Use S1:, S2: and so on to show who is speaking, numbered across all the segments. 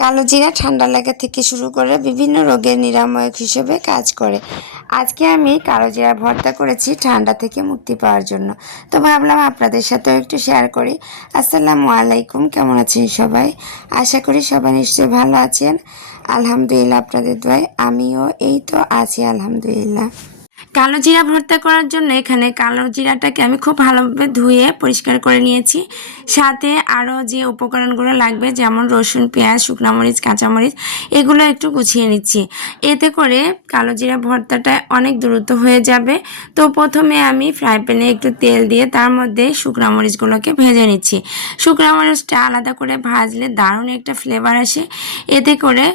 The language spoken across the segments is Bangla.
S1: কালো জিরা ঠান্ডা লাগা থেকে শুরু করে বিভিন্ন রোগের নিরাময়ক হিসেবে কাজ করে। আজকে আমি কালো জিরা ভর্তা করেছি ঠান্ডা থেকে মুক্তি পাওয়ার জন্য। তো ভাবলাম আপনাদের সাথেও একটু শেয়ার করি। আসসালামু আলাইকুম, কেমন আছেন সবাই? আশা করি সবাই নিশ্চয়ই ভালো আছেন। আলহামদুলিল্লাহ আপনাদের দোয়ায় আমিও এই তো আছি, আলহামদুলিল্লাহ। কালো জিরা ভর্তা করার জন্য এখানে কালো জিরাটাকে আমি খুব ভালোভাবে ধুয়ে পরিষ্কার করে নিয়েছি। সাথে আরও যে উপকরণগুলো লাগবে, যেমন রসুন, পেঁয়াজ, শুকনো মরিচ কাঁচামরিচ এগুলো একটু গুছিয়ে নিচ্ছি। এতে করে কালো জিরা ভর্তাটা অনেক দ্রুত হয়ে যাবে। তো প্রথমে আমি ফ্রাই প্যানে একটু তেল দিয়ে তার মধ্যে শুকনো মরিচগুলোকে ভেজে নিচ্ছি। শুকনো মরিচটা আলাদা করে ভাজলে দারুণ একটা ফ্লেভার আসে। এতে করে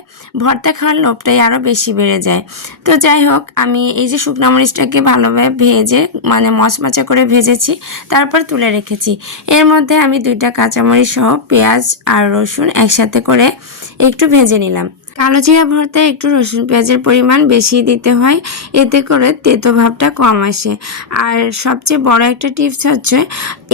S1: ভর্তা খাওয়ার লোভটাই আরও বেশি বেড়ে যায়। তো যাই হোক, আমি এই যে শুকনো মরিচটাকে ভালোভাবে ভেজে মানে মচমচা করে ভেজেছি, তারপর তুলে রেখেছি। এর মধ্যে আমি দুইটা কাঁচামরিচ সহ পেঁয়াজ আর রসুন একসাথে করে একটু ভেজে নিলাম। কালো জিরা ভর্তায় একটু রসুন পেঁয়াজের পরিমাণ বেশি দিতে হয়, এতে করে তেতো ভাবটা কম আসে। আর সবচেয়ে বড় একটা টিপস হচ্ছে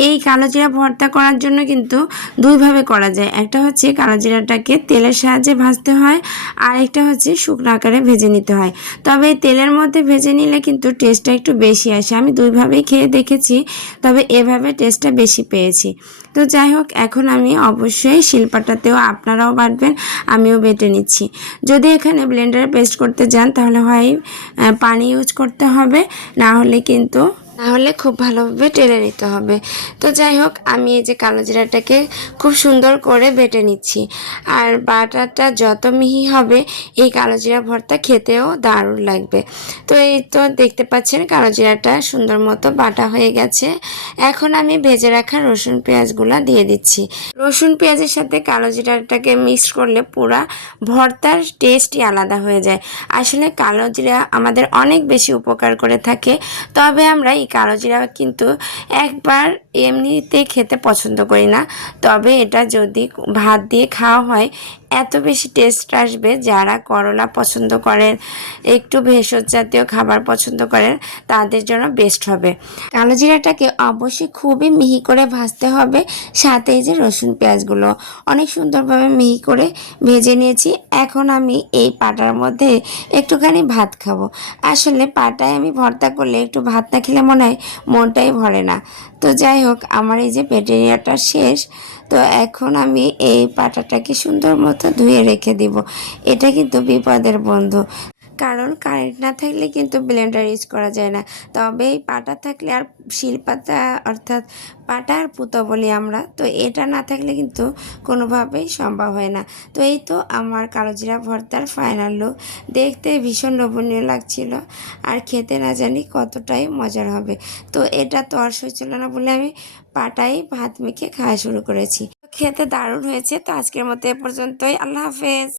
S1: এই কালো জিরা ভর্তা করার জন্য কিন্তু দুইভাবে করা যায়। একটা হচ্ছে কালো জিরাটাকে তেলের সাহায্যে ভাজতে হয়, আর একটা হচ্ছে শুকনো আকারে ভেজে নিতে হয়। তবে তেলের মধ্যে ভেজে নিলে কিন্তু টেস্টটা একটু বেশি আসে। আমি দুইভাবেই খেয়ে দেখেছি, তবে এভাবে টেস্টটা বেশি পেয়েছি। তো যাই হোক, এখন আমি অবশ্যই শিল্পাটাতেও আপনারাও বাটবেন, আমিও বেটে নিচ্ছি। যদি এখানে ব্লেন্ডারে পেস্ট করতে যান, তাহলে হয় পানি ইউজ করতে হবে, না হলে কিন্তু তাহলে খুব ভালোভাবে টেলে নিতে হবে। তো যাই হোক, আমি এই যে কালো জিরাটাকে খুব সুন্দর করে বেটে নিচ্ছি। আর বাটাটা যত মিহি হবে, এই কালো জিরা ভর্তা খেতেও দারুণ লাগবে। তো এই তো দেখতে পাচ্ছেন, কালো জিরাটা সুন্দর মতো বাটা হয়ে গেছে। এখন আমি ভেজে রাখা রসুন পেঁয়াজগুলো দিয়ে দিচ্ছি। রসুন পেঁয়াজের সাথে কালো জিরাটাকে মিক্স করলে পুরা ভর্তার টেস্টই আলাদা হয়ে যায়। আসলে কালো জিরা আমাদের অনেক বেশি উপকার করে থাকে। তবে আমরা কালো জিরা কিন্তু একবার এমনিতে খেতে পছন্দ করি না। তবে এটা যদি ভাত দিয়ে খাওয়া হয় এত বেশি টেস্ট আসবে যারা করলা পছন্দ করেন, একটু ভেষজ জাতীয় খাবার পছন্দ করেন, তাদের জন্য বেস্ট হবে। কালো জিরাটাকে অবশ্যই খুবই মিহি করে ভাজতে হবে, সাথে এই যে রসুন পেঁয়াজগুলো। অনেক সুন্দরভাবে মিহি করে ভেজে নিয়েছি। এখন আমি এই পাটার মধ্যে একটুখানি ভাত খাব। আসলে পাটায় আমি ভর্তা করলে একটু ভাত না খেলে মনে হয় মনটাই ভরে না। তো যাই হোক, আমার এই যে পেটেরিয়াটা শেষ। তো এখন আমি এই পাটাটাকে সুন্দর মতো ধুয়ে রেখে দিব। এটা কিন্তু বিপদের বন্ধু। কারণ কারেন্ট না থাকলে কিন্তু ব্লেন্ডার ইউজ করা যায় না। তবে এই পাটা থাকলে আর শিলপাতা অর্থাৎ পাটা আর পুতো বলি আমরা, তো এটা না থাকলে কিন্তু কোনোভাবেই সম্ভব হয় না। তো এই তো আমার কালোজিরা ভর্তার ফাইনাল লুক দেখতে ভীষণ লোভনীয় লাগছিল। আর খেতে না জানি কতটাই মজার হবে। তো এটা তো আর সহ্য ছিল না বলে আমি পাটাই ভাত মেখে খাওয়া শুরু করেছি। খেতে দারুণ হয়েছে। তো আজকের মতো এ পর্যন্তই। আল্লাহ হাফেজ।